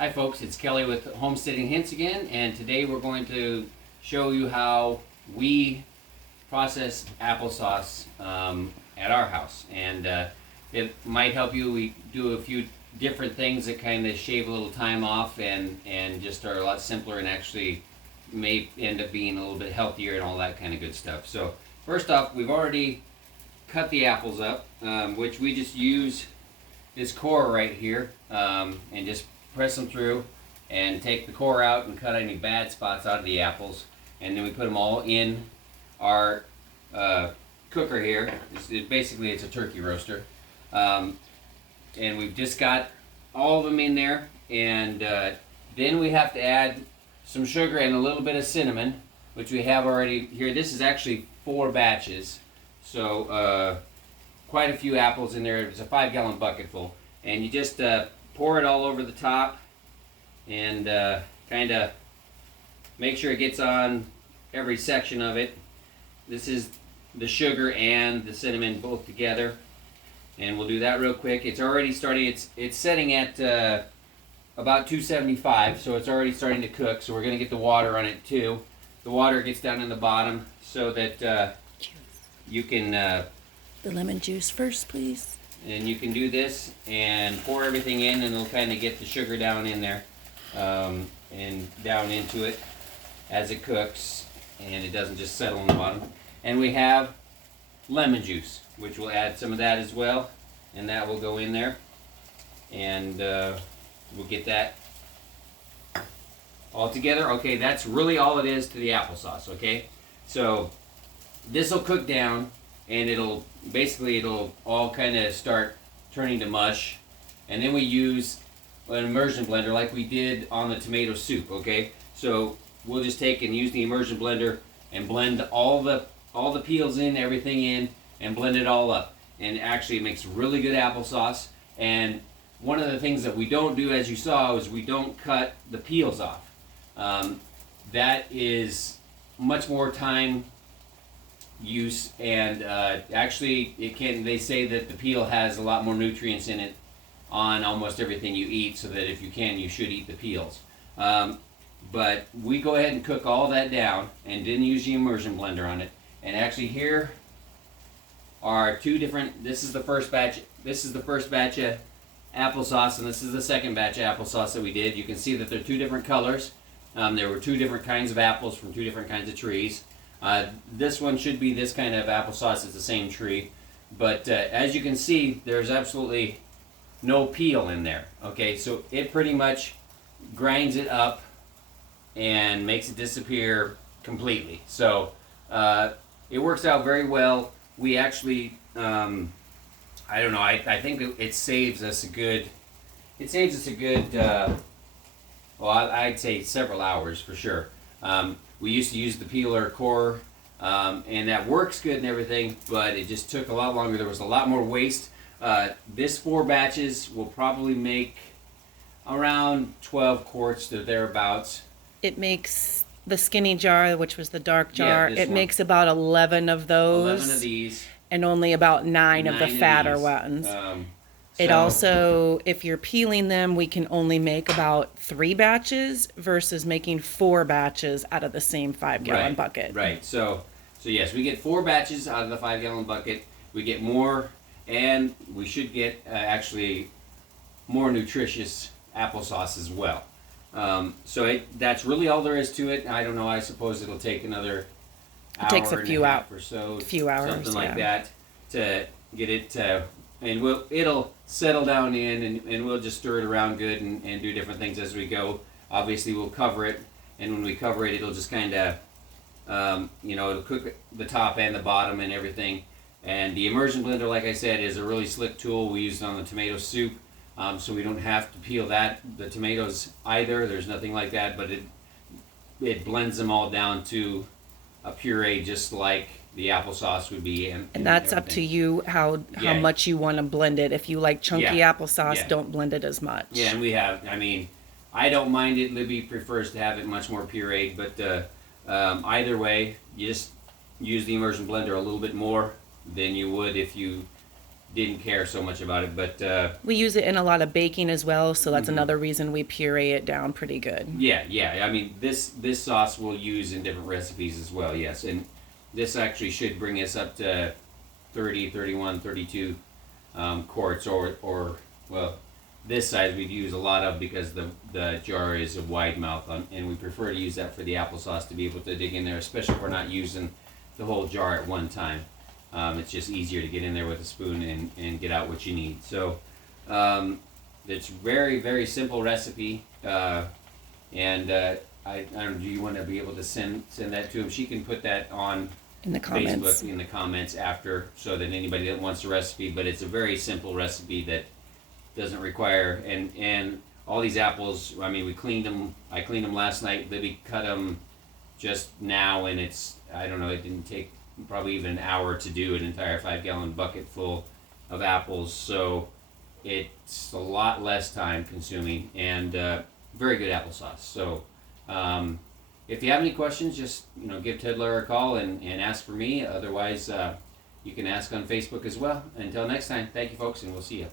Hi folks, it's Kelly with Homesteading Hints again, and today we're going to show you how we process applesauce at our house. And it might help you. We do a few different things that kind of shave a little time off and just are a lot simpler and actually may end up being a little bit healthier and all that kind of good stuff. So first off, we've already cut the apples up, which we just use this core right here and just press them through and take the core out and cut any bad spots out of the apples, and then we put them all in our cooker here. Basically it's a turkey roaster, and we've just got all of them in there, and then we have to add some sugar and a little bit of cinnamon, which we have already here. This is actually 4 batches, so quite a few apples in there. It's a 5-gallon bucket full, and you just pour it all over the top and kind of make sure it gets on every section of it. This is the sugar and the cinnamon both together, and we'll do that real quick. It's already starting. It's setting at about 275, so it's already starting to cook. So we're going to get the water on it too. The water gets down in the bottom so that you can the lemon juice first, please. And you can do this and pour everything in, and it'll kind of get the sugar down in there and down into it as it cooks, and it doesn't just settle on the bottom. And we have lemon juice, which we'll add some of that as well, and that will go in there, and we'll get that all together. Okay, that's really all it is to the applesauce. Okay, so this will cook down, and it'll all kind of start turning to mush, and then we use an immersion blender like we did on the tomato soup. Okay, so we'll just take and use the immersion blender and blend all the peels in, everything in, and blend it all up, and actually it makes really good applesauce. And one of the things that we don't do, as you saw, is we don't cut the peels off. That is much more time use, and actually they say that the peel has a lot more nutrients in it on almost everything you eat, so that if you can, you should eat the peels. But we go ahead and cook all that down and didn't use the immersion blender on it. And actually here are 2 different, this is the first batch of applesauce, and this is the second batch of applesauce that we did. You can see that they're 2 different colors. There were 2 different kinds of apples from 2 different kinds of trees. This one should be this kind of applesauce. It's the same tree, but as you can see, there's absolutely no peel in there. Okay, so it pretty much grinds it up and makes it disappear completely. So it works out very well. We actually, I don't know. I think it saves us a good. Well, I'd say several hours for sure. We used to use the peeler core, and that works good and everything, but it just took a lot longer. There was a lot more waste. This 4 batches will probably make around 12 quarts to thereabouts. It makes the skinny jar, which was the dark jar, this it one. makes about 11 of those. 11 of these. And only about 9 of the fatter ones. It also, if you're peeling them, we can only make about 3 batches versus making 4 batches out of the same 5-gallon bucket. Right. So yes, we get 4 batches out of the 5-gallon bucket. We get more, and we should get actually more nutritious applesauce as well. So that's really all there is to it. I don't know. I suppose it'll take another hour. It takes a few hours or so, few hours, something like that, to get it and it'll settle down in, and we'll just stir it around good and do different things as we go. Obviously, we'll cover it, and when we cover it, it'll just kind of, it'll cook the top and the bottom and everything. And the immersion blender, like I said, is a really slick tool. We used it on the tomato soup, so we don't have to peel the tomatoes either. There's nothing like that, but it blends them all down to a puree, just like the applesauce would be. And that's up to you how much you want to blend it. If you like chunky applesauce, don't blend it as much. Yeah, and we have, I don't mind it. Libby prefers to have it much more pureed, but either way, you just use the immersion blender a little bit more than you would if you didn't care so much about it, but we use it in a lot of baking as well, so that's another reason we puree it down pretty good. yeah. I mean, this sauce we'll use in different recipes as well. Yes, and this actually should bring us up to 30, 31, 32 quarts, or well, this size we'd use a lot of because the jar is a wide mouth, and we prefer to use that for the applesauce to be able to dig in there, especially if we're not using the whole jar at one time. It's just easier to get in there with a spoon and get out what you need. So it's very, very simple recipe. And I don't know, do you want to be able to send that to him? She can put that on In the comments. Facebook in the comments after, so that anybody that wants the recipe. But it's a very simple recipe that doesn't require, and all these apples, I mean, I cleaned them last night. Libby cut them just now, and I don't know, it didn't take probably even an hour to do an entire 5-gallon bucket full of apples. So it's a lot less time consuming, and very good applesauce. So if you have any questions, just give Ted Lare a call and ask for me. Otherwise, you can ask on Facebook as well. Until next time, thank you folks, and we'll see you.